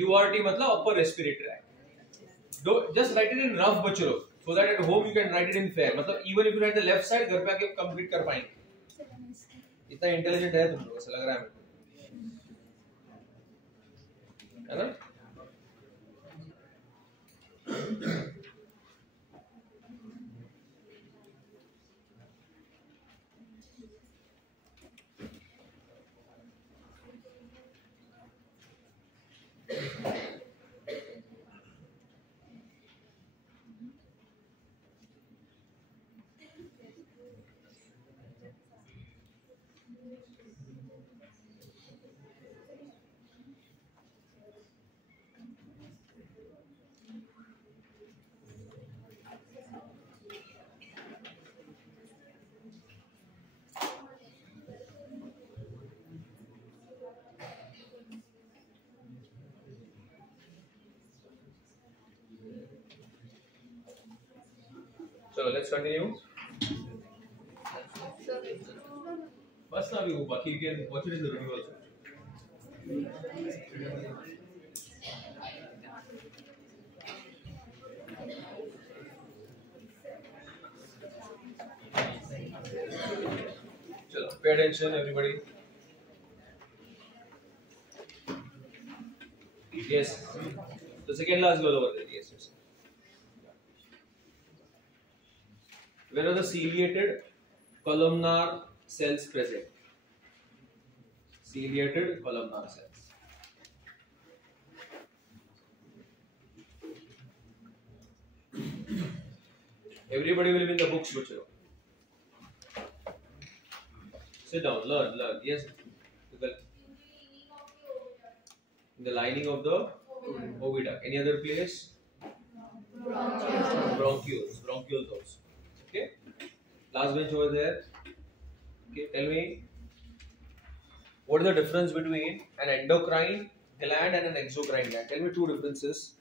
URT मतलब upper respiratory tract. Just write it in rough बच्चों लोग, so that at home you can write it in fair. मतलब even if you write the left side, घर पे आके complete कर पाएंगे. इतना intelligent है तुम लोग, ऐसा लग रहा है मेरे को, है ना? So let's continue. बस ना अभी वो बाकी you can watch it in the review also. चलो, pay attention everybody. Yes. The second last goal over there. Yes. Yes. Where are the ciliated columnar cells present? Ciliated columnar cells. Everybody will be in the books, bachcho. Sit down, learn. Yes. In the lining of the oviduct. Any other place? Bronchioles also. Okay. Last bench over there. Okay. Tell me, what is the difference between an endocrine gland and an exocrine gland? Tell me two differences.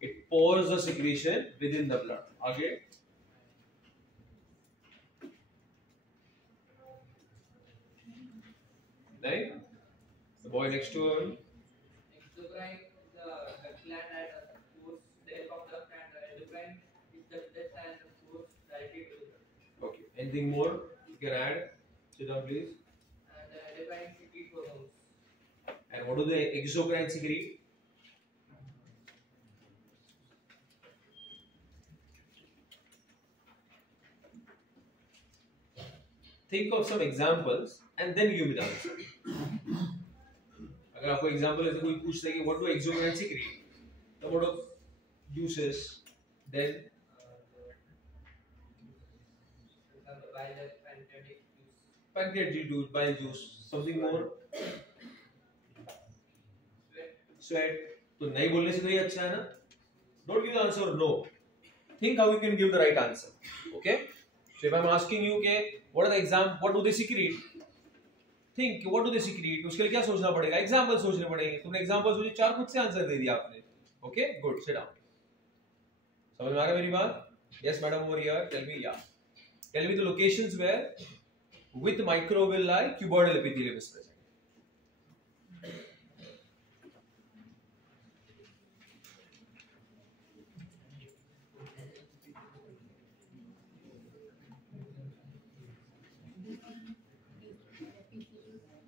It pours the secretion within the blood. Okay. Right? The boy next to him. Exocrine is the gland that pours the of the and the endocrine is the death and the pours directly to the blood. Okay. Anything more you can add? Sit down, please. And the endocrine secrete hormones. And what do the exocrine secrete? Think of some examples and then give me the answer. अगर आपको example ऐसे कोई पूछता है कि what do exocrine secrete? The what of juices? Then pancreatic juice, bile juice, something more. Sweat. तो नहीं बोलने से तो ये अच्छा है ना? Don't give the answer no. Think how you can give the right answer. Okay? So if I'm asking you, okay, what do they secrete? Think, what do they secrete? उसके लिए क्या सोचना पड़ेगा? Example सोचने पड़ेंगे. तुमने example सोचे, 4 खुद से आंसर दे दिया आपने. Okay, good. Sit down. समझ में आ गया मेरी बात? Yes, madam over here. Tell me, yeah. Tell me the locations where with microvilli cuboidal epithelium is present.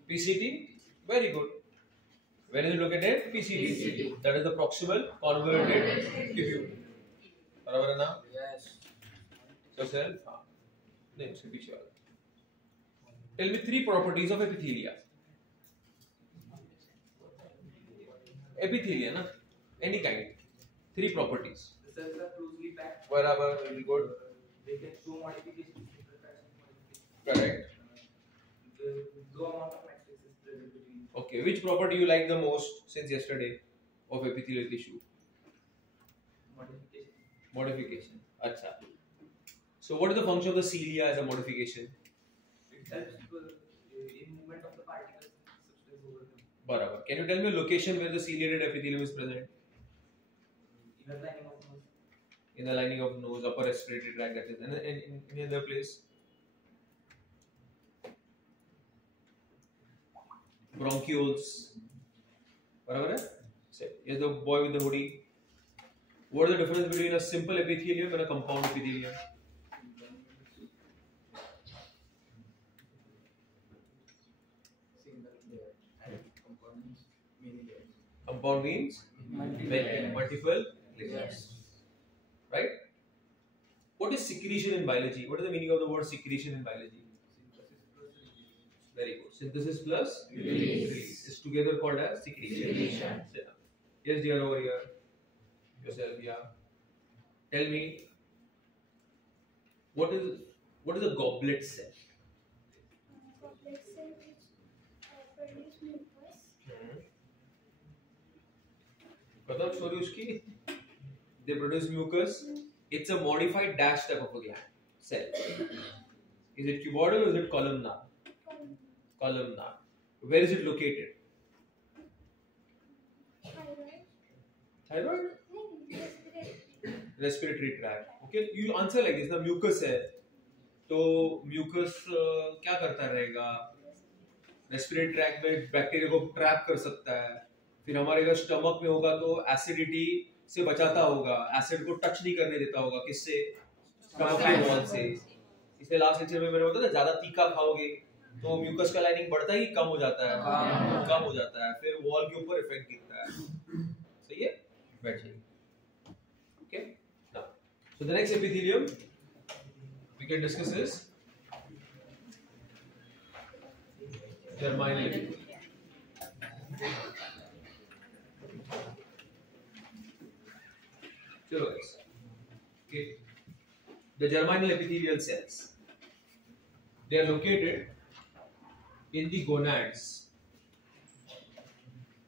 PCT, very good. Where is it located? PCT. That is the proximal convoluted tissue. बराबर है ना? Yes. So self, नहीं उसके पीछे वाला. Tell me 3 properties of epithelia. Epithelia, na? Any kind. 3 properties. The cells are closely packed. बराबर, very good. They can show modifications. Correct. The low amount of matrix is present between. Okay, which property you like the most since yesterday of epithelial tissue? Modification. Acha. So what is the function of the cilia as a modification? It helps in movement of the particles substance over them. Barabar. Can you tell me a location where the ciliated epithelium is present? Inner lining of nose. In the lining of nose, upper respiratory tract, that is. And in any other place? bronchioles. बराबर है? Here's the boy with the hoodie. What is the difference between a simple epithelium and a compound epithelium? Compound means multiple layers. Right? What is secretion in biology? What is the meaning of the word secretion in biology? Very good. Synthesis plus release is together called as secretion. Yes, dear, over here. Yourself, yeah. Tell me, what is a goblet cell? Goblet cell which produce mucus. बताओ story उसकी. They produce mucus. It's a modified dash type of a gland cell. Is it cuboidal or is it columnar? Columnar. Where is it located? Thyroid? Respiratory tract. Okay, you answer like this. ना mucus है, तो mucus क्या करता रहेगा? Respiratory tract में bacteria को trap कर सकता है. फिर हमारे अगर स्टमक में होगा तो एसिडिटी से बचाता होगा, एसिड को टच नहीं करने देता होगा. किससे? स्टमक के वॉल से. इसलिए लास्ट लेक्चर में मैंने बताया था ज्यादा तीखा खाओगे तो म्यूकस का लाइनिंग बढ़ता है कि कम हो जाता है? कम हो जाता है. फिर वॉल के ऊपर इफेक्ट गिरता है. सही है? बैठिए. Okay, now so the next epithelium we can discuss is germinal epithelium. Chalo guys. Okay, the germinal epithelial cells, they are located in the gonads.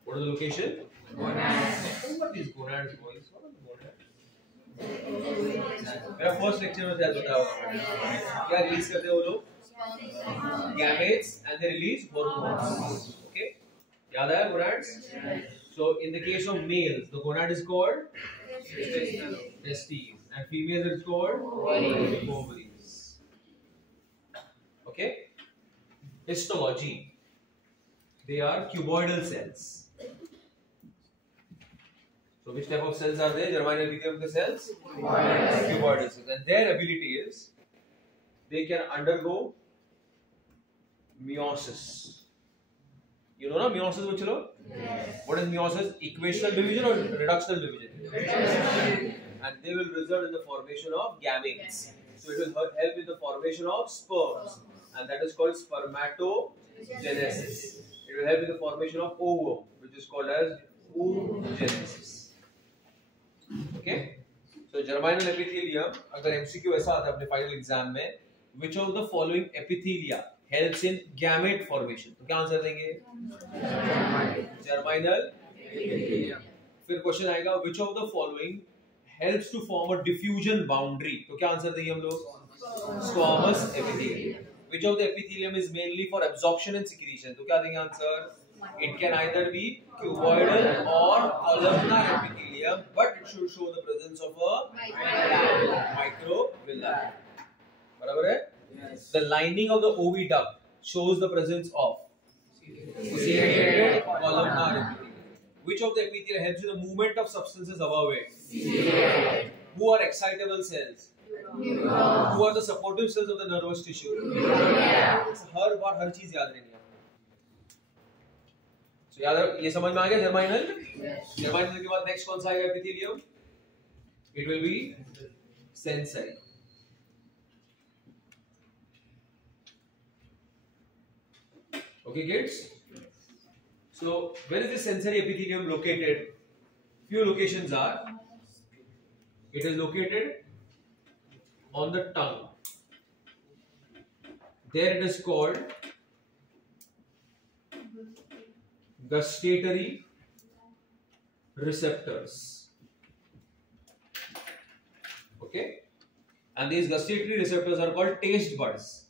What is the location? Gonads. What is gonads, boys? What are the gonads? मेरा first lecture में शायद बताया होगा. क्या release करते हैं वो लोग? Gametes and they release hormones. Okay, याद आया gonads? So in the case of males, the gonad is called testes, and females it's called ovaries. Okay, histology. They are cuboidal cells. So which type of cells are they? Germinal epithelium the cells? Cuboidal cells. And their ability is they can undergo meiosis. You know na meiosis which lo? Yes. What is meiosis? Equational division or reductional division? And they will result in the formation of gametes. So it will help in the formation of sperms, and that is called spermatogenesis. It will help in the formation of ovum, which is called as oogenesis. Okay, so germinal epithelium, अगर MCQ ऐसा आता है अपने final exam में, which of the following epithelia helps in gamete formation? तो क्या answer देंगे? Germinal epithelium. फिर क्वेश्चन आएगा which of the following helps to form a diffusion boundary? तो क्या आंसर देंगे हम लोग? Squamous epithelium. Which of the epithelium is mainly for absorption and secretion? तो क्या देंगे answer? It can either be cuboidal or columnar epithelium, but it should show the presence of a microvilli. बराबर है? Yes. The lining of the oviduct shows the presence of ciliated columnar epithelium. Which of the epithelium helps in the movement of substances above it? Ciliate. Who are excitable cells? Who are the supportive cells of the nervous tissue? हर बार हर चीज याद रहनी है. So याद रख, ये समझ में आ गया germinal? Germinal के बाद next कौन सा आएगा epithelium? It will be sensory. Okay kids? So where is the sensory epithelium located? Few locations are. It is located on the tongue. There it is called Gustatory Receptors. Okay, and these gustatory receptors are called taste buds.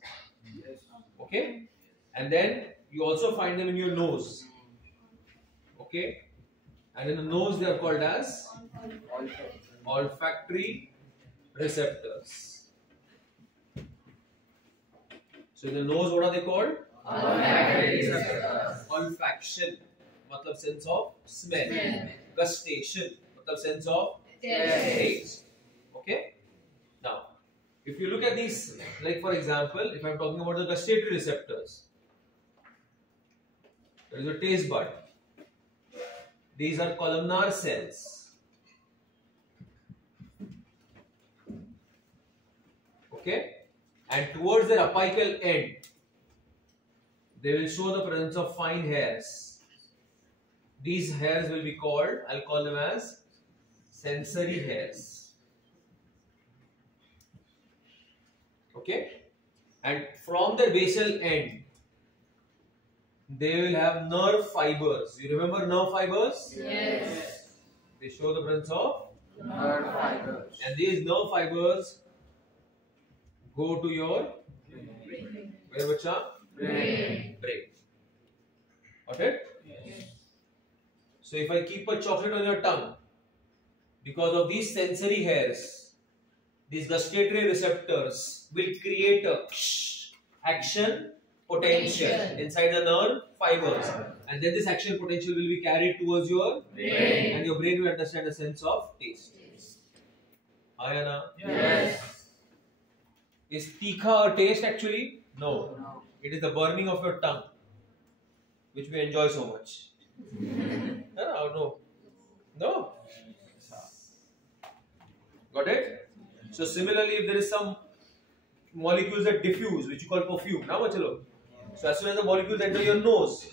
Okay, and then you also find them in your nose. Okay, and in the nose they are called as olfactory receptors. So in the nose, what are they called? Olfactory receptors. Olfaction मतलब sense of smell. Gustation मतलब sense of taste. Okay. Now, if you look at these, like for example, if I'm talking about the gustatory receptors, there is a taste bud. These are columnar cells. Okay, and towards their apical end, they will show the presence of fine hairs. These hairs will be called, I'll call them as sensory hairs. Okay, and from their basal end, they will have nerve fibers. You remember nerve fibers? Yes. They show the presence of Nerve fibers. and these nerve fibers go to your where bacha? Brain. Brain. Got it? Yes. So if I keep a chocolate on your tongue, because of these sensory hairs, these gustatory receptors will create a action potential inside the nerve fibers, and then this action potential will be carried towards your Brain. and your brain will understand a sense of taste. Aaya na? Yes. Is tikha a taste actually? No. No. It is the burning of your tongue, which we enjoy so much. No. No. Got it? So similarly, if there is some molecules that diffuse, which you call perfume, now chalo. So as soon as the molecules enter your nose,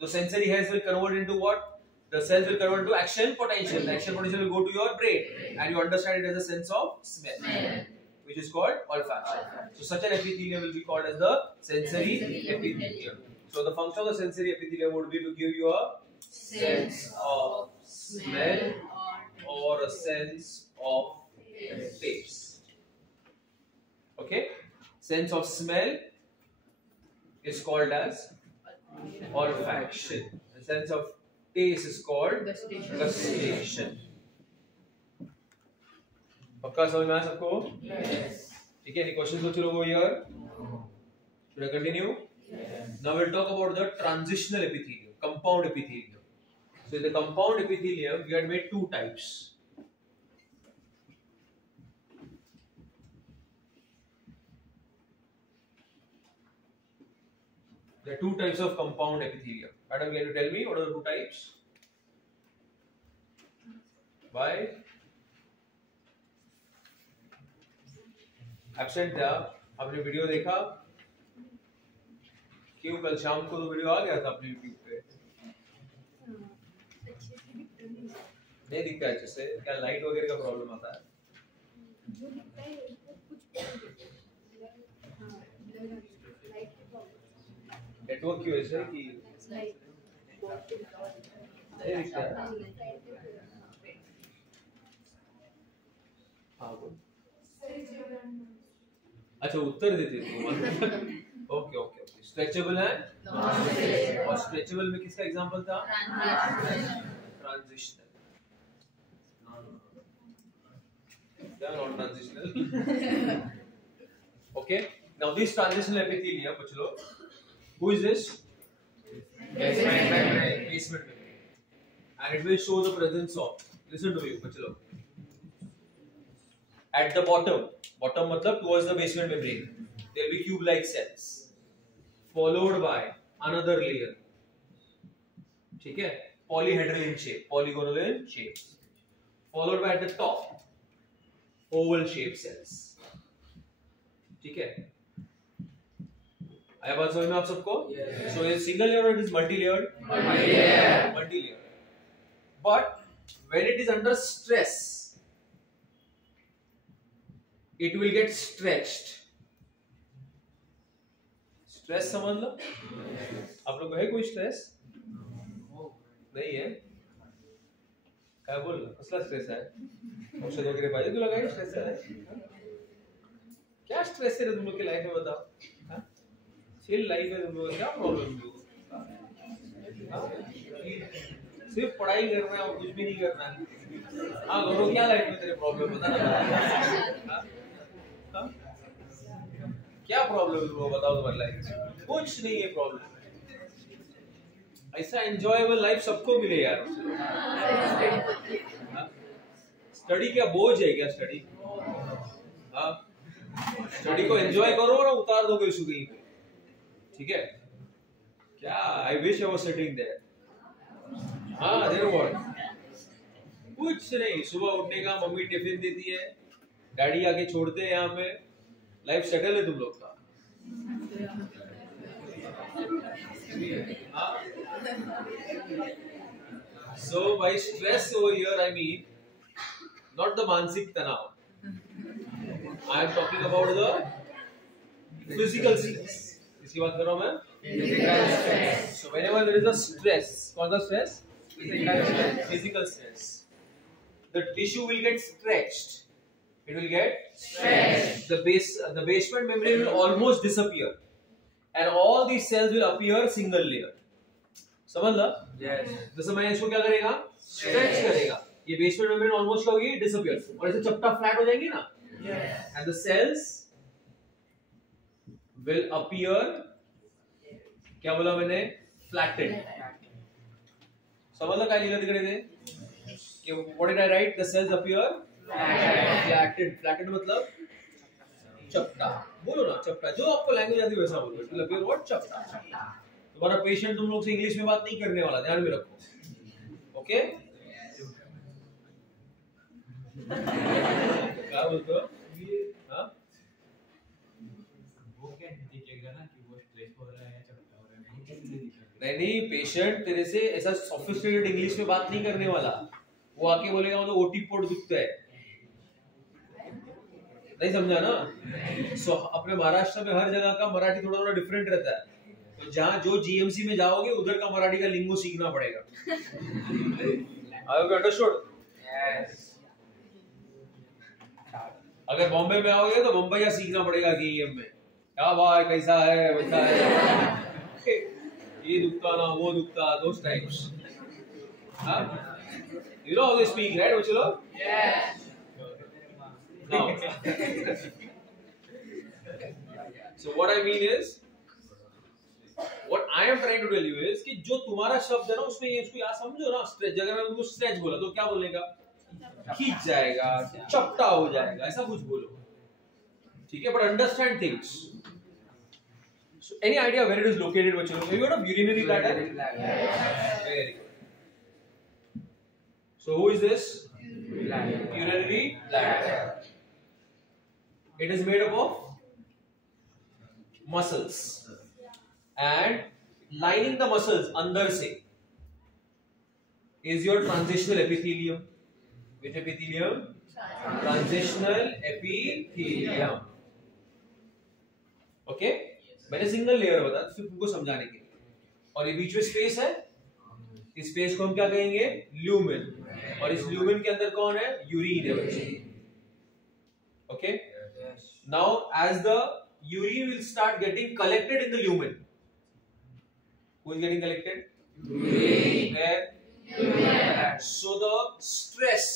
the sensory hairs will convert into what? The cells will convert into action potential. The action potential will go to your brain, and you understand it as a sense of smell, which is called olfaction. So such an epithelium will be called as the sensory epithelium. So the function of the sensory epithelium would be to give you a sense of smell or a sense of taste. Okay? Sense of smell is called as olfaction. The sense of taste is called gustation. पक्का समझ में आया सबको? Yes. ठीक है, any questions सोच लोगो here? Should I continue? Yes. Now we'll talk about the transitional epithelium, compound epithelium. So in the compound epithelium, we had made two types. There are two types of compound epithelium. Madam, can you tell me what are the two types? Why? Absent था? आपने video देखा? क्यों कल शाम को तो video आ गया था अपने YouTube पे? नहीं दिखता अच्छे से? क्या लाइट वगैरह का प्रॉब्लम आता है? जो दिखता है वो कुछ नेटवर्क की वजह से कि नहीं दिखता है? हाँ बोल। अच्छा उत्तर देते हो ओके ओके ओके स्ट्रेचेबल है और स्ट्रेचेबल में किसका एग्जांपल था ट्रांजिशनल क्या non transitional okay now this transitional epithelium पूछ लो who is this basement membrane and it will show the presence of listen to me पूछ लो at the bottom मतलब towards the basement membrane there will be cube like cells followed by another layer ठीक है polyhedral in shape polygonal in shape followed by at the top oval shaped cells ठीक है आया बात समझ में आप सबको so is single layer or it is multi layered multi layered but when it is under stress it will get stretched. Stress समझ लो? आप लोग को है कोई stress? नहीं है? क्या बोल रहे? कसला stress है? औषध वगैरह पाए तो लगा ही stress है? क्या stress है तुम लोग की life में बताओ? chill life है तुम लोग क्या problem है? सिर्फ पढ़ाई करना है और कुछ भी नहीं करना है। हाँ गौरव क्या लाइफ में तेरे प्रॉब्लम बता ना क्या प्रॉब्लम है वो बताओ तुम्हारी लाइफ में कुछ नहीं है प्रॉब्लम। ऐसा एंजॉयबल लाइफ सबको मिले यार। स्टडी क्या बोझ है क्या स्टडी? हाँ, स्टडी को एंजॉय करो ना, उतार दोगे इशू कहीं पे, ठीक है क्या? I wish I was sitting there. हाँ देयर व्हाट, कुछ नहीं, सुबह उठने का, मम्मी टिफिन देती है, डैडी आके छोड़ते हैं यहाँ पे, लाइफ सेटल है तुम लोग का। So by stress over here I mean not the मानसिक तनाव, I am talking about the physical stress। इसकी बात कर रहा हूँ मैं, physical stress। So whenever there is a stress, कौन सा stress? Physical stress, the tissue will get stretched, it will get stretched, the basement membrane will almost disappear and all these cells will appear single layer। समझ ला? yes। जैसे मैं इसको क्या करेगा, stretch करेगा, ये बेसमेंट मेम्ब्रेन ऑलमोस्ट क्या होगी, डिसअपीयर, और ऐसे चपटा फ्लैट हो जाएगी ना, and the cells will appear, क्या बोला मैंने, फ्लैटेड। समझ ला क्या लिखा दिख रहे थे कि what did I write, the cells appear flatted. Flatted मतलब चपटा, बोलो ना चपटा, जो आपको लैंग्वेज आती है वैसा बोलो, इट विल अपीयर व्हाट, चपटा। तुम्हारा पेशेंट तुम लोग से इंग्लिश में बात नहीं करने वाला, ध्यान में रखो, ओके? क्या बोलते हो? हाँ, वो क्या दिखेगा ना कि वो स्ट्रेस हो रहा है, चपटा हो रहा है, नहीं, पेशेंट तेरे से ऐसा सोफिस्टिकेटेड इंग्लिश में बात नहीं करने वाला, वो आके बोलेगा मतलब ओटी पोर्ट दुखता है, नहीं समझा ना? सो अपने महाराष्ट्र में हर जगह का मराठी थोड़ा थोड़ा डिफरेंट रहता है, तो जहाँ जो जीएमसी में जाओगे उधर का मराठी का लिंगो सीखना पड़ेगा। Have you understood? Yes. अगर बॉम्बे में आओगे तो बम्बई का सीखना पड़ेगा जीएम में, क्या भाई कैसा है वैसा है, ये दुखता ना वो दुखता, those types। हाँ, you know how they speak, right? बच्चों लोग? Yes. Now, so what I mean is, what I am trying to tell you is कि जो तुम्हारा शब्द है ना उसमें ये इसको याद समझो ना, स्ट्रेच, जगह में तुमको स्ट्रेच बोला तो क्या बोलेगा, खींच जाएगा, चपटा हो जाएगा, ऐसा कुछ बोलो, ठीक है? But understand things। So any idea where it is located, बच्चों? Have you heard of urinary bladder? Very good। So who is this? Urinary bladder। It is made up of muscles and lining the muscles अंदर से is your transitional epithelium। Which epithelium? Transitional epithelium। Okay, मैंने single layer बताया सिर्फ तुमको समझाने के लिए, और ये बीच में स्पेस है, इस स्पेस को हम क्या कहेंगे, ल्यूमेन, और इस ल्यूमेन के अंदर कौन है, यूरिन है बच्चे, okay? Now as the urine will start getting collected in the lumen, who is getting collected? Urine। Where? Lumen। So the stress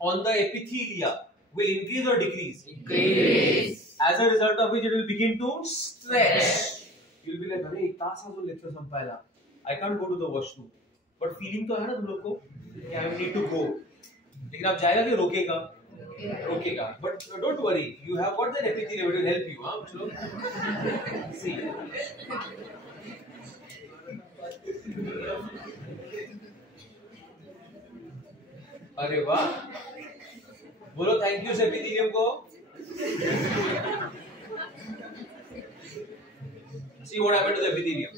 on the epithelia will increase or decrease? Increase। As a result of which it will begin to stretch। You will be like, अरे एक तास जो lecture संभाला, I can't go to the washroom, but feeling तो है ना तुम लोग को कि I need to go, लेकिन आप जाएगा कि रोकेगा? रोकेगा। But don't worry, you have got the epithelium, it will help you, हाँ चलो। See, अरे वाह, बोलो थैंक यू एपिथेलियम को। See what happened to the epithelium?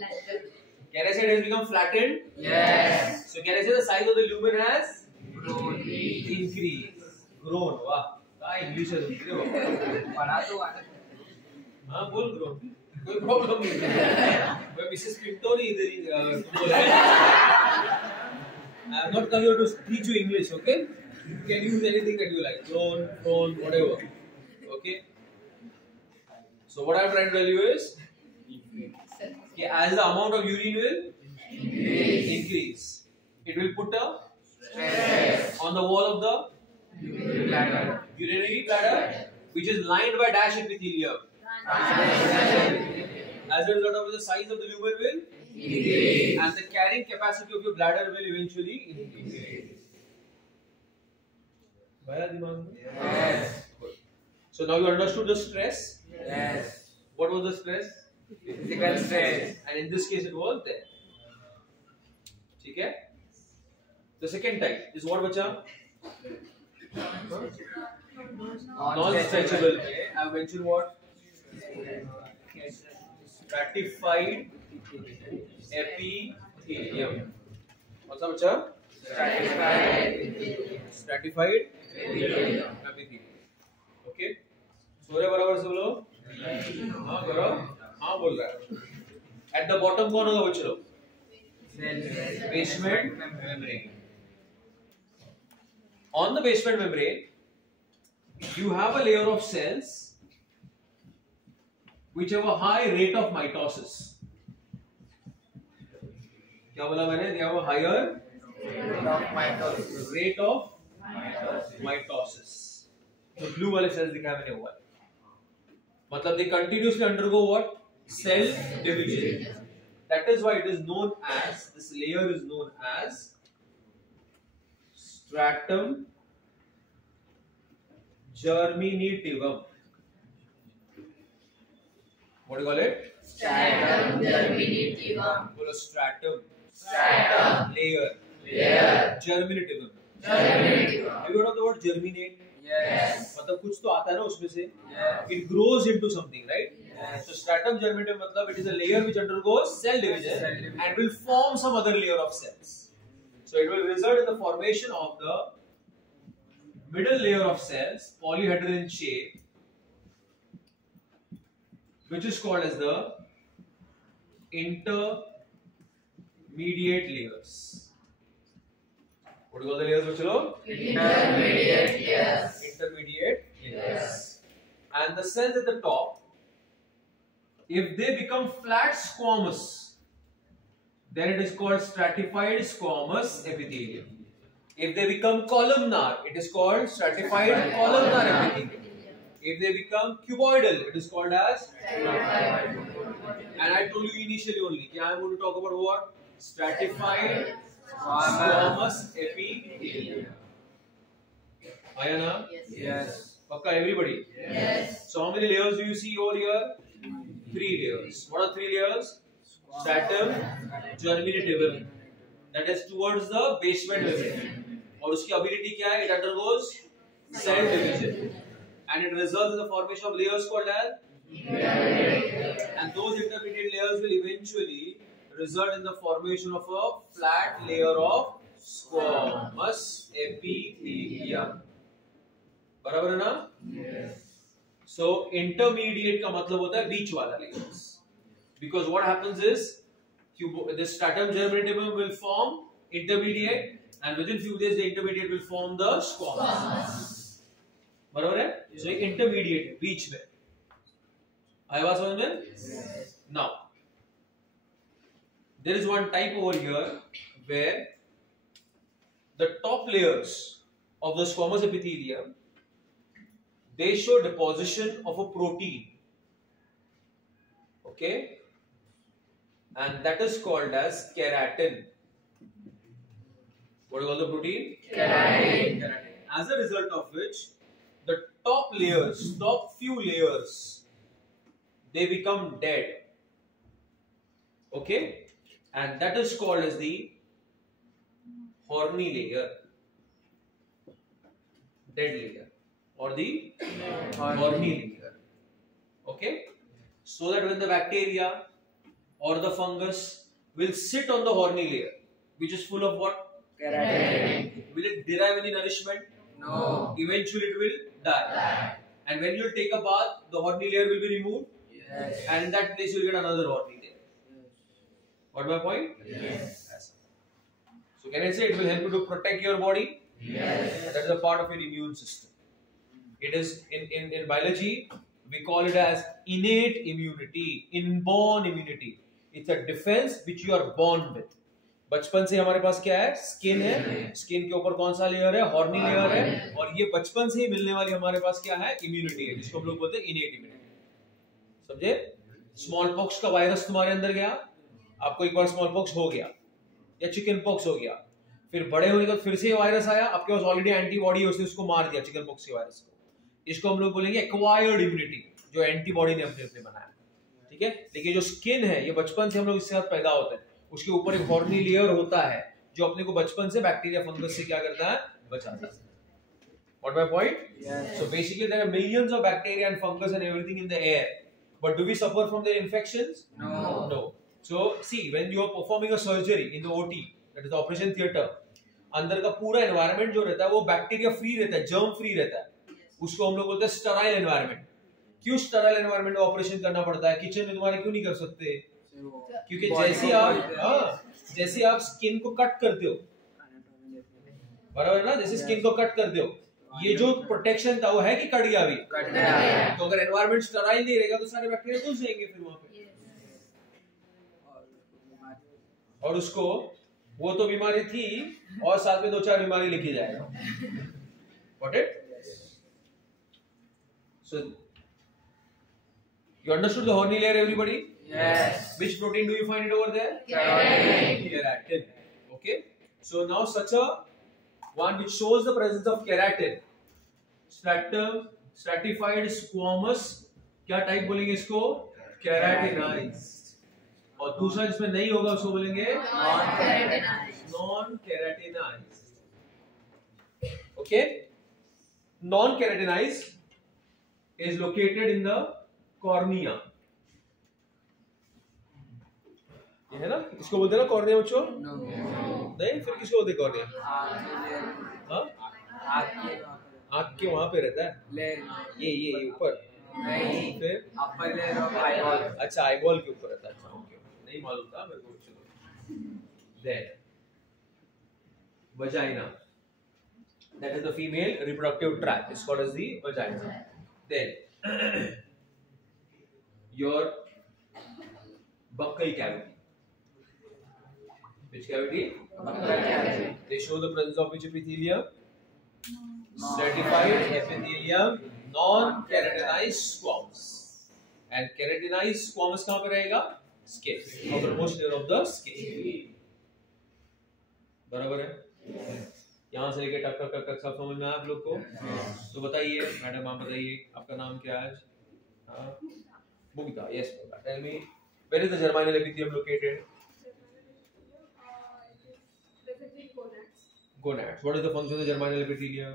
Can I say it has become flattened? Yes। So can I say the size of the lumen has increased? Grown। वाह, क्या English है तुमने बाबा। पढ़ा तो हाँ बोल grown, कोई प्रॉब्लम नहीं है। मैं मिसेस पिंटो नहीं इधर तुमको लगा। I am not coming here to teach you English, okay? You can use anything that you like, grown, whatever, okay? So what I am trying to tell you is, कि as the amount of urine will increase, it will put a stress on the wall of the urinary bladder, which is lined by dash epithelium. As a result of which the size of the lumen will increase and the carrying capacity of your bladder will eventually increase. Yes. Good. So now you understood the stress? Yes. What was the stress? Physical stress. And in this case it was there. Okay? The second type is what, bacha? Non-stretchable. Okay. I have mentioned what? Stratified epithelium. What's up, bacha? Stratified epithelium. Okay? सूर्य बराबर सब लोग? हाँ करो? हाँ बोल रहा है. At the bottom कौन होगा बच्चों? Basement membrane. On the basement membrane, you have a layer of cells which have a high rate of mitosis. क्या बोला मैंने? They have a higher rate of mitosis. तो blue वाले cells दिखाया मैंने हुआ. मतलब they continuously undergo what? Cell division. That is why it is known as, this layer is known as stratum germinativum. What do you call it? Stratum germinativum. Stratum. Stratum. Layer. Layer. Germinativum. Germinativum. Have you heard of the word germinate? Yes. मतलब कुछ तो आता है ना उसमें से. Yes. It grows into something, right? Yes. So stratum germinativum मतलब it is a layer which undergoes cell division and will form some other layer of cells. So it will result in the formation of the middle layer of cells, polyhedral in shape, which is called as the intermediate layers. What do you call the layers, bachalo? Intermediate layers. Intermediate layers. And the cells at the top, if they become flat squamous, then it is called stratified squamous epithelium. If they become columnar, it is called stratified columnar epithelium. If they become cuboidal, it is called as. And I told you initially only that I am going to talk about what? Stratified squamous epithelium. Ayana? Yes. Pakka, everybody? Yes. So how many layers do you see over here? 3 layers. What are 3 layers? Stratum germinativum. That is towards the basement membrane. और उसकी ability क्या है? It undergoes cell division. And it results in the formation of layers called as and those intermediate layers will eventually result in the formation of a flat layer of squamous epithelium. बराबर है ना? Yes. So intermediate का मतलब होता है बीच वाला layers. Because what happens is the stratum germinativum will form intermediate and within few days the intermediate will form the squamous. बराबर है? So intermediate बीच में. आया बात समझ में? Yes. Now there is one type over here where the top layers of the squamous epithelium, they show deposition of a protein. Okay? And that is called as keratin. What do you call the protein? Keratin. Keratin. As a result of which, the top layers, top few layers, they become dead. Okay? And that is called as the horny layer. Dead layer. Or the horny layer. Okay? So that when the bacteria or the fungus will sit on the horny layer, which is full of what? Keratin. Will it derive any nourishment? No. Eventually it will die. And when you take a bath, the horny layer will be removed. Yes. And in that place you will get another horny layer. Got my point? Yes. So can I say it will help you to protect your body? Yes. That is a part of your immune system. It is in biology, we call it as innate immunity, inborn immunity. It's a defense which you are born with. बचपन से हमारे पास क्या है? Skin है. Skin के ऊपर कौन सा लेयर है? हॉर्नी लेयर है. और ये बचपन से ही मिलने वाली हमारे पास क्या है? इम्यूनिटी है, जिसको हम लोग बोलते हैं इनेट इम्यूनिटी. समझे? स्मॉल पॉक्स का वायरस तुम्हारे अंदर गया, आपको एक बार स्मॉल पॉक्स हो गया या चिकन पॉक्स हो गया, फिर बड़े होने के बाद फिर से ये वायरस आया, आपके पास ऑलरेडी एंटीबॉडी है, उसने उसको मार दिया चिकन पॉक्स के वायरस को। इसको हम लोग बोलेंगे एक्वायर्ड इम्यूनिटी, जो एंटीबॉडी ने अपने अपने बनाया। ठीक है, लेकिन जो स्किन है ये बचपन से हम लोग इसके साथ पैदा होते हैं, उसके ऊपर एक हॉर्नी लेयर होता है जो अपने को बचपन से बैक्टीरिया फंगस से क्या करता है, बचाता है। What my point? Yes. So basically there are millions of bacteria and fungus and everything in the air, but do we suffer from their infections? No. No. So see, when you are performing a surgery in the OT, that is the operation theater, अंदर का पूरा environment जो रहता है वो bacteria free रहता है, germ free रहता है, उसको हम लोग बोलते हैं स्टराइल एनवायरनमेंट। क्यों स्टराइल एनवायरनमेंट में ऑपरेशन करना पड़ता है? किचन में तुम्हारे क्यों नहीं कर सकते? क्योंकि जैसे आप स्किन को कट करते हो, बराबर है ना, जैसे स्किन को कट करते हो, ये जो प्रोटेक्शन था वो है कि कट गया अभी? कट गया। तो अगर एनवायरनमेंट स्टराइल नहीं रहेगा तो सारे बैक्टीरिया घुस जाएंगे फिर वहां पे, और उसको वो तो बीमारी थी और साथ में 2-4 बीमारी लिखी जाएगा। Got it? So you understood the horny layer, everybody? Yes. Which protein do you find it over there? Keratin. Keratin. Okay. So now such a one which shows the presence of keratin, stratified squamous, क्या type बोलेंगे इसको? Keratinized. और दूसरा जिसमें नहीं होगा उसको बोलेंगे non keratinized. Okay. Non keratinized is located in the cornea. ये है ना, इसको बोलते हैं ना कॉर्निया बच्चों? No. नहीं, फिर किसको बोलते हैं कॉर्निया? हाँ? आँख के वहाँ पे रहता है, ये ऊपर नहीं, फिर अपर लेयर ऑफ आईबॉल। अच्छा आईबॉल के ऊपर रहता है। अच्छा ओके, नहीं मालूम था मेरे को। चलो then vagina, that is the female reproductive tract, is called as the vagina. Then your buccal cavity, which cavity? Buccal cavity. They show the presence of which epithelium? Stratified epithelium, non-keratinized squamous. And keratinized squamous कहाँ पे रहेगा? Skin, outermost layer of the skin. बराबर है? यहाँ से लेके टक टक टक टक सब समझ में आया आप लोग को? तो बताइए मैडम, आप बताइए आपका नाम क्या है आज? Mugdha, yes Mugdha. Tell me, where is the germinal epithelium located? Gonads. What is the function of the germinal epithelium?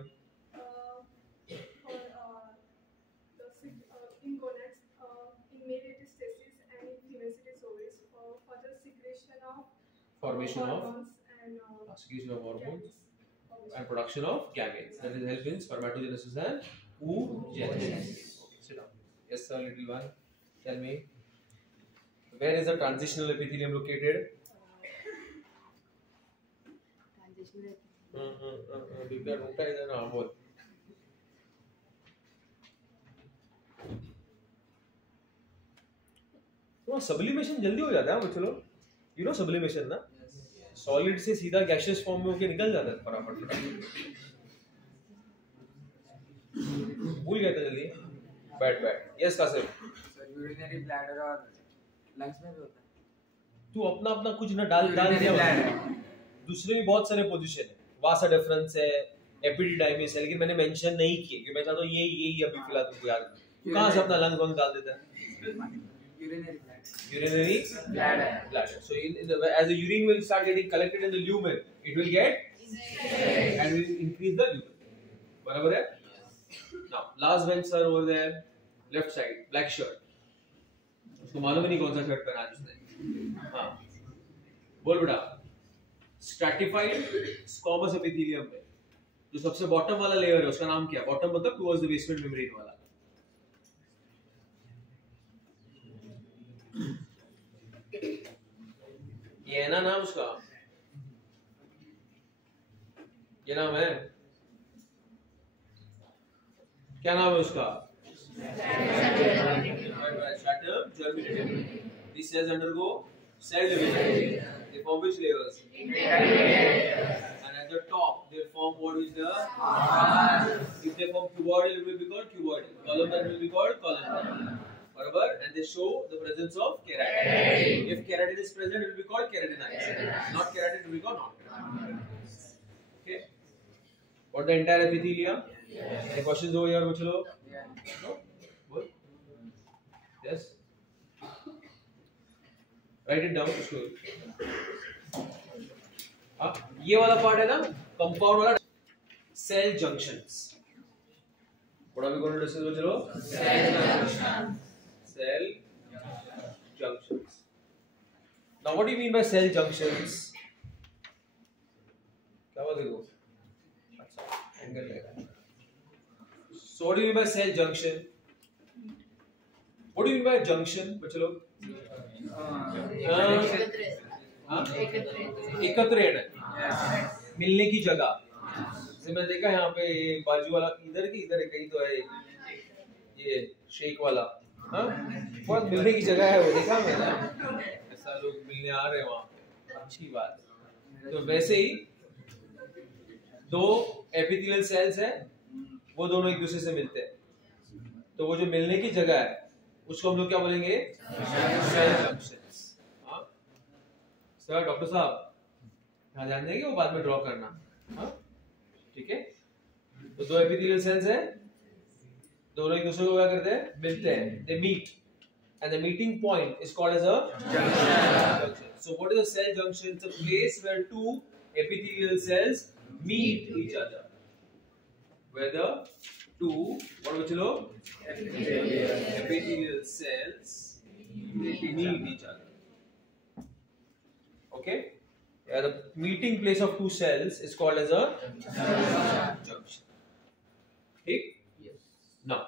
In gonads, in male it is testes and in female it is ovaries for the secretion of Formation of hormones and secretion of hormones gametes. and production of gametes. That is help in spermatogenesis and oogenesis. Okay, sit down. Yes sir, little one. Tell me, where is the transitional epithelium located? दिखता ढूंढता है ना, बोल. तो sublimation जल्दी हो जाता है बच्चों, यू नो सब्लिमेशन ना, सॉलिड से सीधा गैसियस फॉर्म में होके निकल जाता है फटाफट. भूल गए थे जल्दी. बैठ. Yes Kasim, sir urinary bladder और लंग्स में भी होता है। तू अपना अपना कुछ ना डाल दिया. दूसरे भी बहुत सारे पोजीशन है, वासा डिफरेंस है, एपिडिडाइमिस है, लेकिन मैंने मेंशन नहीं किए क्योंकि मैं चाहता हूं यही अभी फिलहाल तुमको याद है. तू कहां से अपना लंग्स वंग डाल देता है? Urinary bladder. So as the urine will start getting collected in the lumen, it will get and will increase the lumen. बराबर है? Now last bench sir over there, left side, black shirt. उसको मालूम ही नहीं कौन सा shirt पहना है उसने. हाँ, बोल बेटा. Stratified squamous epithelium में जो सबसे बॉटम वाला लेयर है उसका नाम क्या है? बॉटम मतलब towards the basement membrane वाला. ये है ना नाम उसका, ये नाम है, क्या नाम है उसका? Stratum germinative. These cells undergo cell division. They form which layers? And at the top they form what is the? If they form cuboidal, it will be called cuboidal. Columnar will be called columnar. बराबर? And they show the presence of keratin. If keratin is present, it will be called keratinized. Not keratin, it will be called non-keratinized. Okay. What the entire epithelium? Any questions over here, कुछ लोग? No? Good. Yes. Write it down. हाँ, ये वाला part है ना, compound वाला, cell junctions. What are we going to discuss? चलो. Cell junctions. Cell junctions. Now, what do you mean by cell junctions? क्या बात है वो? अच्छा, angle लेगा. So, what do you mean by cell junction? What do you mean by junction, बच्चे लोग? एकत्रित है, मिलने की जगह. जैसे मैं देखा यहाँ पे बाजू वाला इधर है, कहीं तो है ये शेक वाला, हाँ, बहुत मिलने की जगह है वो, देखा मैंने. ऐसा लोग मिलने आ रहे हैं वहाँ पे, अच्छी बात है. तो वैसे ही दो एपिथेलियल सेल्स हैं, वो दोनों एक दूसरे से मिलते हैं, तो वो जो मिलने की जगह है उसको हम लोग क्या बोलेंगे? Cell junctions. हाँ सर, डॉक्टर साहब यहाँ ध्यान देंगे, वो बाद में ड्रॉ करना. हाँ ठीक है. तो दो एपिथेलियल सेल्स हैं, दोनों एक दूसरे को क्या करते हैं? मिलते हैं. They meet and the meeting point is called as a junction. So what is a cell junction? It's a place where two epithelial cells meet each other. Where the two, what do you know? Epithelial cells meet each other. Okay? Yeah, the meeting place of two cells is called as a junction. Okay? Yes. Now,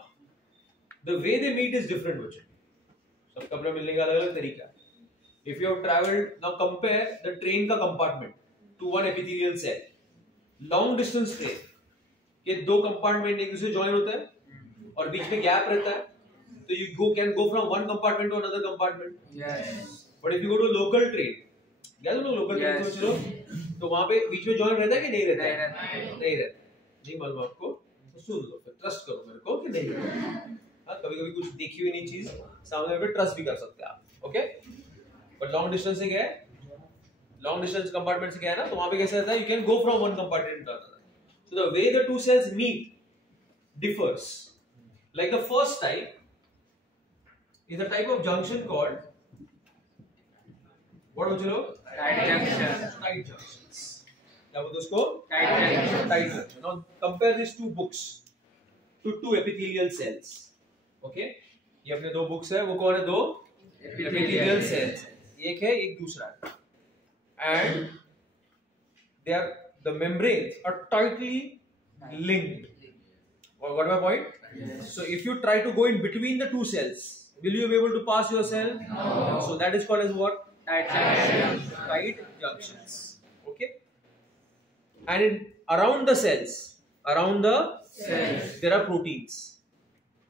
the way they meet is different, bachcho. सबका अपना मिलने का अलग-अलग तरीका है. If you have traveled, now compare the train का compartment to one epithelial cell. Long distance train के दो compartment एक दूसरे join होता है और बीच में gap रहता है, तो you can go from one compartment to another compartment. Yes. But if you go to local train, क्या तुम लोग local train सोच रहे हो, तो वहाँ पे बीच में join रहता है कि नहीं रहता है? नहीं रहता. नहीं मालूम आपको? तो सुन लो, फिर trust करो मेरे को कि नहीं रहता. कभी-कभी कुछ देखी हुई नहीं चीज सामने पे ट्रस्ट भी कर सकते हैं आप. ओके. बट लॉन्ग डिस्टेंस से क्या है? लॉन्ग डिस्टेंस कंपार्टमेंट से क्या है ना, तो वहां पे कैसे रहता है? You can go from one compartment to another. So the way the two cells meet differs. Like the first type is a type of junction called what बोलते हो? Tight junction. Tight junctions. क्या बोलते हैं उसको? Tight junction. Tight junction. Now compare these two books to two epithelial cells. Okay? ये अपने दो books है, वो कौन है? दो epithelial cells. एक है, एक दूसरा है. And they are, the membranes are tightly linked. Got my point? Yes. So if you try to go in between the two cells, will you be able to pass yourself? No. So that is called as what? Tight junction. Tight junctions. Okay? And in around the cells, there are proteins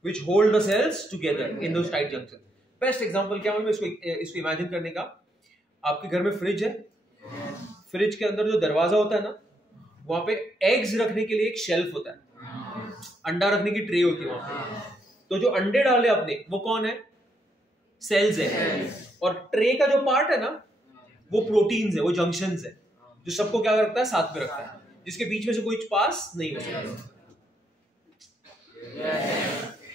which hold the cells together in those tight junctions. Best example क्या है इसको imagine करने का? आपके घर में fridge है, fridge के अंदर जो दरवाजा होता है ना, वहाँ पे एग्स रखने के लिए एक शेल्फ होता है, अंडा रखने की ट्रे होती है वहाँ पे. तो जो अंडे डाले आपने, वो कौन है? सेल्स है. और ट्रे का जो पार्ट है ना, वो प्रोटीन्स है, वो जंक्शंस है, जो सबको क्या रखता है? साथ में रखता है, जिसके बीच में से कोई पास नहीं हो सकता.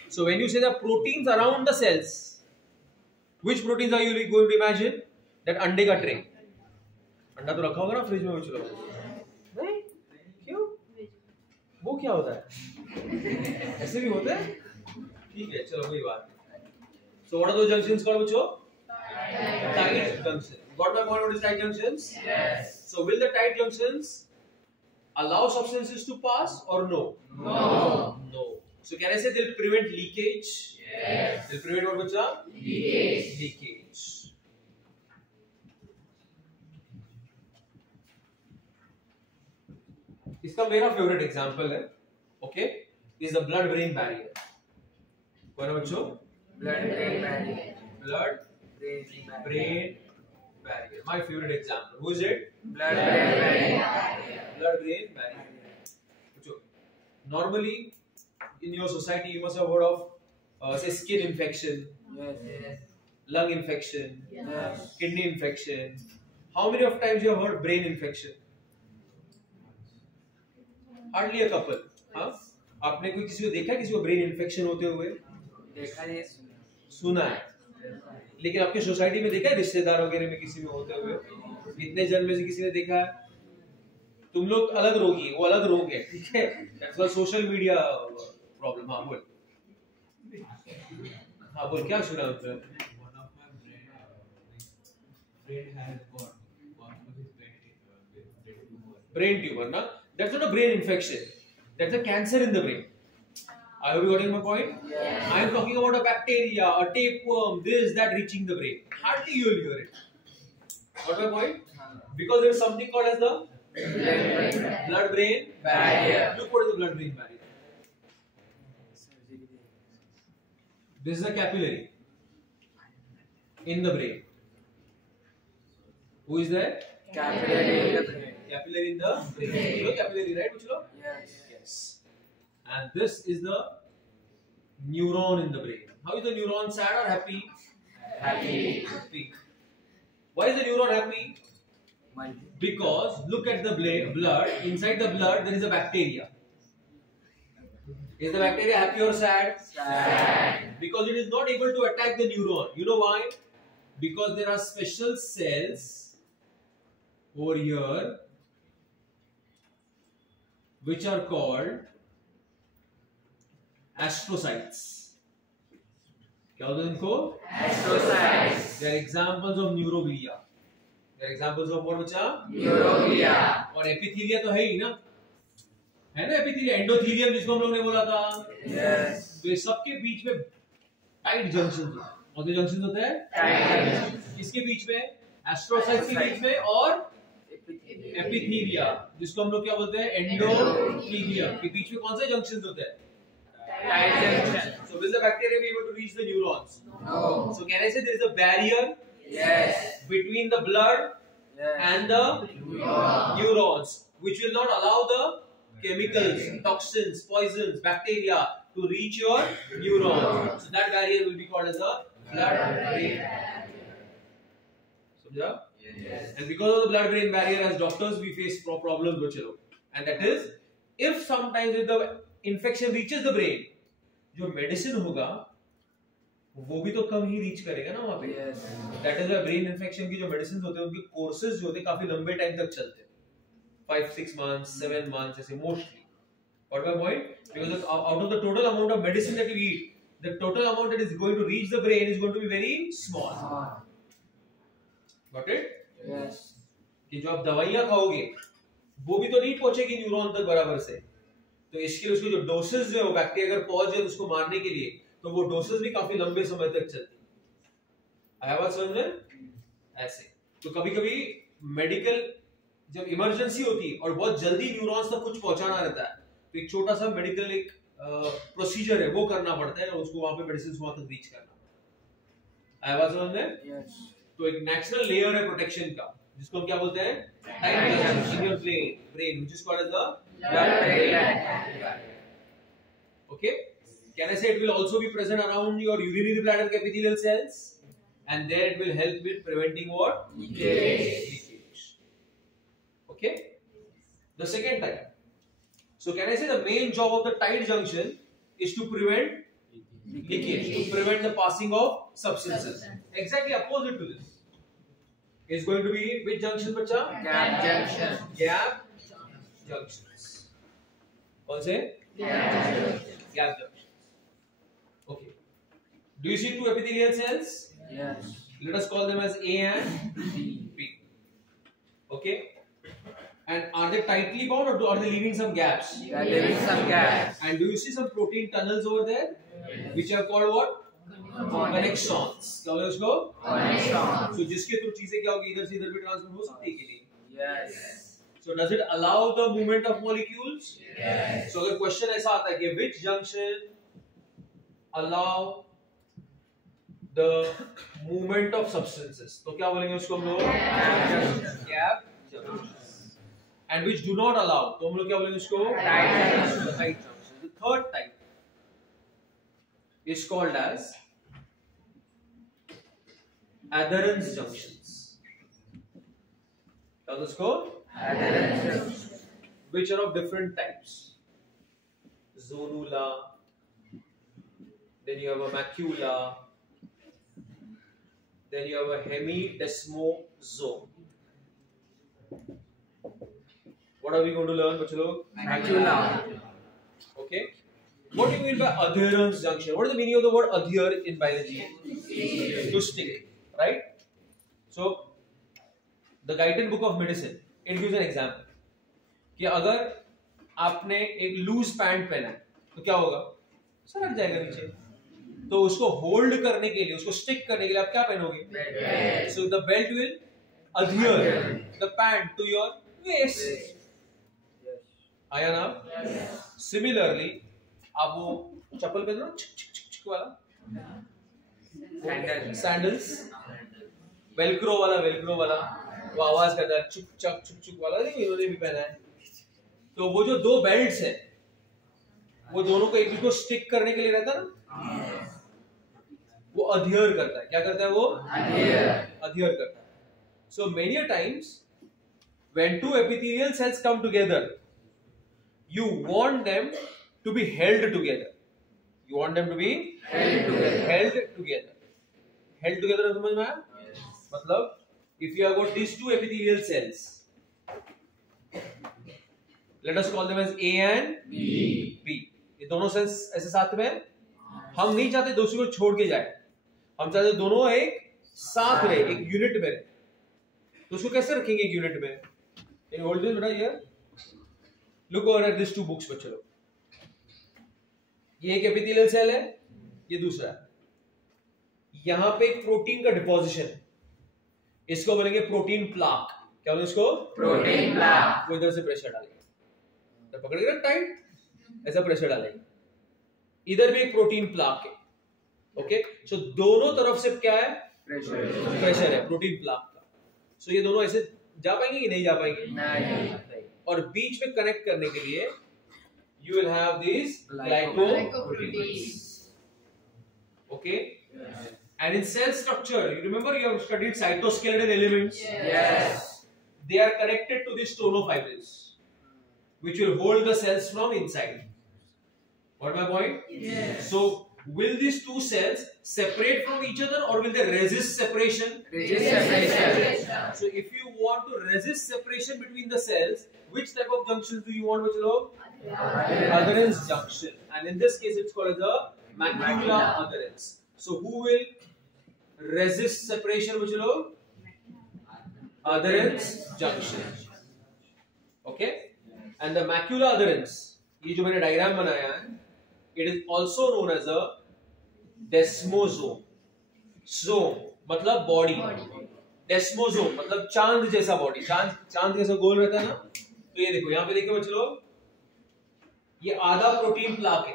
So when you say the proteins around the cells, which proteins are you going to imagine? That अंडे का ट्रे. अंडा तो रखा होगा ना फ्रिज में, वो चलो नहीं, क्यों? वो क्या होता है? ऐसे भी होते हैं. ठीक है, चलो कोई बात. So what are those junctions called, बच्चों? Tight junctions. Got my point? What is tight junctions? Yes. So will the tight junctions allow substances to pass or no? No. No. So can I say they'll prevent leakage? Yes. They'll prevent what, बच्चा? Leakage. Leakage. इसका मेरा favourite example है, okay, is the blood brain barrier. कौन है बच्चों? Blood brain barrier. Blood Brain barrier. Brain barrier. My favourite example. Who is it? Blood brain barrier. Blood brain barrier. बच्चों, normally in your society you must have heard of say skin infection, Yes. lung infection, Yes. kidney infection. How many of times you have heard brain infection? Hardly a couple. हाँ? आपने कोई किसी को देखा है किसी को ब्रेन इन्फेक्शन होते हुए? देखा नहीं सुना है, लेकिन आपके सोसाइटी में देखा है रिश्तेदार वगैरह में किसी में होते हुए? इतने जन में से किसी ने देखा है? तुम लोग अलग रोगी, वो अलग रोग है, ठीक है? That's why social media problem. हाँ बोल, हाँ बोल, क्या सुना उसने? One of my friend has got his brain tumor. Brain tumor, na? That's not a brain infection. That's a cancer in the brain. Are you getting my point? Yes. I am talking about a bacteria, a tapeworm, this, that reaching the brain. Hardly you will hear it. Got my point? Because there is something called as the blood-brain Barrier. Look what is the blood-brain barrier. This is a capillary in the brain. Who is there? Capillary in the brain. Capillary in the brain. You know capillary, right? Which one? Yes. Yes. And this is the neuron in the brain. How is the neuron, sad or happy? Happy. Happy. Why is the neuron happy? Because look at the blood. Inside the blood there is a bacteria. Is the bacteria happy or sad? Sad. Because it is not able to attack the neuron. You know why? Because there are special cells over here which are called astrocytes. क्या होता है इनको? Astrocytes. They are examples of neuroglia. They are examples of what बच्चा? Neuroglia. और एपिथीलिया तो है ही ना, है ना एपिथीलिया, एंडोथीलियम जिसको हम लोग ने बोला था. Yes. तो ये सबके बीच में टाइट जंक्शन होते हैं. कौन से जंक्शन होते हैं? Tight. किसके बीच में? एस्ट्रोसाइट्स के बीच में और एपिथीलिया जिसको हम लोग क्या बोलते हैं? एंडोथीलियम के बीच में कौन से जंक्शंस होते हैं? Tight junction. So will the bacteria be able to reach the neurons? No. So can I say there is a barrier Yes. between the blood Yes. and the Neuron. neurons, which will not allow the chemicals, toxins, poisons, bacteria to reach your neurons. So that barrier will be called as the blood-brain barrier. समझा? Yes. And because of the blood-brain barrier, as doctors, we face problems, बच्चे लोग. And that is, if sometimes if the infection reaches the brain, जो medicine होगा, वो भी तो कम ही reach करेगा ना वहाँ पे. Yes. That is why brain infection की जो medicines होते हैं, उनके courses जो होते हैं काफी लंबे टाइम तक चलते हैं. 5-6 months, 7 months, ऐसे mostly. Got my point? Because out of the total amount of medicine that you eat, the total amount that is going to reach the brain is going to be very small. Got it? Yes. कि जो आप दवाइयाँ खाओगे, वो भी तो नहीं पहुंचेगी न्यूरॉन तक बराबर से. तो इसके लिए उसकी जो डोसेस जो है वो बैक्टीरिया अगर पहुंच जाए उसको मारने के लिए, तो वो डोसेस भी काफी लंबे समय तक चलती है. आया बात समझ में? ऐसे तो कभी-कभी मेडिकल जब इमरजेंसी होती है और बहुत जल्दी न्यूरॉन्स तक कुछ पहुंचाना रहता है, तो एक छोटा सा मेडिकल एक प्रोसीजर है वो करना पड़ता है और उसको वहां पे मेडिसिन वहां तक रीच करना पड़ता है. आया बात समझ में? Yes. तो एक नेचुरल लेयर है प्रोटेक्शन का जिसको हम क्या बोलते हैं? Tight junction in your brain which is called as the Blood-brain barrier. Okay, can I say it will also be present around your urinary bladder epithelial cells, and there it will help with preventing what? Leakage. Okay, the second type. So can I say the main job of the tight junction is to prevent leakage, to prevent the passing of substances. Exactly opposite to this is going to be which junction, bacha? Gap junction. Gap junctions. कौन से? Gap junction. Gap junctions. Okay. Do you see two epithelial cells? Yes. Let us call them as A and B. Okay. And are they tightly bound or are they leaving some gaps? They are leaving some gaps. And do you see some protein tunnels over there? Which are called what? Connections. क्या बोले उसको? Connections. So जिसके through चीजें क्या होगी इधर से इधर भी ट्रांसफर हो सकती है कि नहीं? Yes. So does it allow the movement of molecules? Yes. So अगर क्वेश्चन ऐसा आता है कि which junction allow the movement of substances, तो क्या बोलेंगे उसको हम लोग? Gap junctions. And which do not allow, तो हम लोग क्या बोलेंगे उसको? Tight junction. Tight junction. The third type is called as adherence junctions. क्या उसको? Which are of different types. Zonula, then you have a macula, then you have a hemidesmosome. What are we going to learn, bachcho log? Macula. Okay. What do you mean by adherence junction? What is the meaning of the word adhere in biology? To stick, right? So, the guided book of medicine, it gives an example. कि अगर आपने एक loose pant पहना है तो क्या होगा? सरक जाएगा नीचे. तो उसको होल्ड करने के लिए, उसको स्टिक करने के लिए आप क्या पहनोगे? So the belt will adhere the pant to your waist. आया ना? Similarly, आप वो चप्पल पहन लो चिक वाला, सैंडल्स, वेलक्रो वाला, वो आवाज करता है चुक वाला, नहीं इन्होंने भी पहना है. तो वो जो दो बेल्ट्स है, वो दोनों को एक दूसरे को स्टिक करने के लिए रहता है ना, वो अध्ययर करता है. क्या करता है वो? अध्ययर करता है. So many a times when two epithelial cells come together, you want them to be held together. You want them to be held together. Held together समझ में आया? मतलब if you have got these two epithelial cells, let us call them as A and B. ये दोनों sales ऐसे साथ में, हम नहीं चाहते दूसरे को छोड़ के जाए, हम चाहते दोनों एक साथ रहे, एक यूनिट में रहे. तो उसको कैसे रखेंगे एक यूनिट में? इन होल्ड दिस बेटा here, look over at this two books बच्चों लोग. ये एक एपिथेलियल सेल है, ये दूसरा है. यहां पे एक प्रोटीन का डिपोजिशन, इसको बोलेंगे प्रोटीन प्लाक. क्या बोलेंगे इसको? Protein plaque. वो इधर से प्रेशर डालेंगे, तो पकड़ के टाइट, ऐसा प्रेशर डालेंगे. इधर भी एक प्रोटीन प्लाक है. ओके, सो दोनों तरफ से क्या है? प्रेशर है प्रोटीन प्लाक का. सो ये दोनों ऐसे जा पाएंगे कि नहीं जा पाएंगे? नहीं. और बीच में कनेक्ट करने के लिए you will have these glycoproteins. Okay? And in cell structure, you remember you have studied cytoskeleton elements? Yes. They are connected to the stenofibrils, which will hold the cells from inside. What my point? Yes. So, will these two cells separate from each other or will they resist separation? Resist separation. So, if you want to resist separation between the cells, which type of junctions do you want, bachalo? Adherence junction. And in this case, it's called as a macula adherence. So, who will resist separation, bachalo? Adherence junction. Okay? And the macula adherence, ये जो मैंने diagram बनाया है, it is also known as a desmosome. Zome मतलब body, desmosome मतलब चांद जैसा body. चांद कैसा गोल रहता है ना. तो ये देखो, यहाँ पे देखो बच्चों लोग, ये आधा प्रोटीन प्लाक है.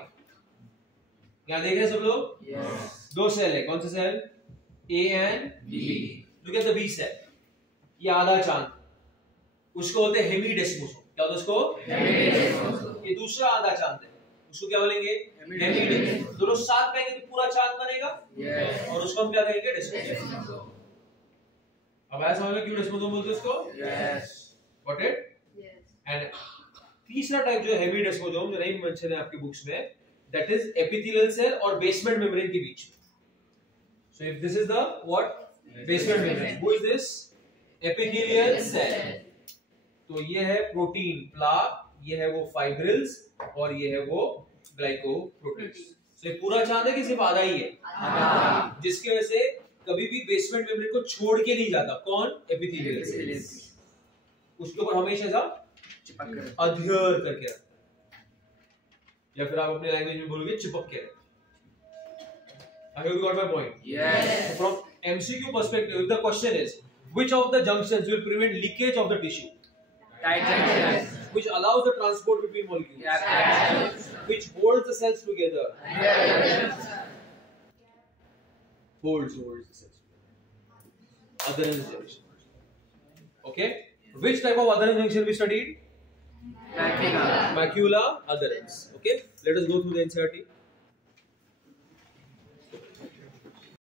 यहाँ देख रहे हैं सब लोग? Yes. दो सेल है. कौन से cell? A and B. Look at the B cell. ये आधा चांद, उसको बोलते हैं हेमीडेस्मोसोम. क्या होता है उसको? हेमीडेस्मोसोम. ये दूसरा आधा चांद है, उसको क्या बोलेंगे? हेमीडेस्मोसोम. दोनों साथ में तो पूरा चांद बनेगा. Yes. और उसको हम क्या कहेंगे? डेस्मोसोम. अब आया समझ में क्यों डेस्मोसोम बोलते हैं उसको? Yes. Got it? एंड तीसरा टाइप जो हेमीडेस्मोसोम, जो नहीं मेंशन है आपकी बुक्स में, दैट इज एपिथेलियल सेल और बेसमेंट मेम्ब्रेन के बीच. So if this is the what? Basement membrane. Who is this? Epithelial cell. तो ये है प्रोटीन प्लाक, ये है वो फाइब्रिल्स, और ये है वो ग्लाइकोप्रोटीन्स. सो ये पूरा चांद है कि सिर्फ आधा ही है? आधा. जिसकी वजह से कभी भी बेसमेंट मेम्ब्रेन को छोड़ के नहीं जाता. कौन? Epithelial cell. उसके ऊपर हमेशा ऐसा अध्ययर करके रखता है, या फिर आप अपने लैंग्वेज में बोलोगे चिपक के रखता है. I hope you got my point. Yes. So from MCQ perspective, the question is, which of the junctions will prevent leakage of the tissue? Tight junctions. Which allows the transport between molecules? Yes. Which holds the cells together? Yes. Holds the cells together. Adherence junction. Okay. Which type of adherence junction we studied? Macula. Macula adherence. Okay. Let us go through the NCERT.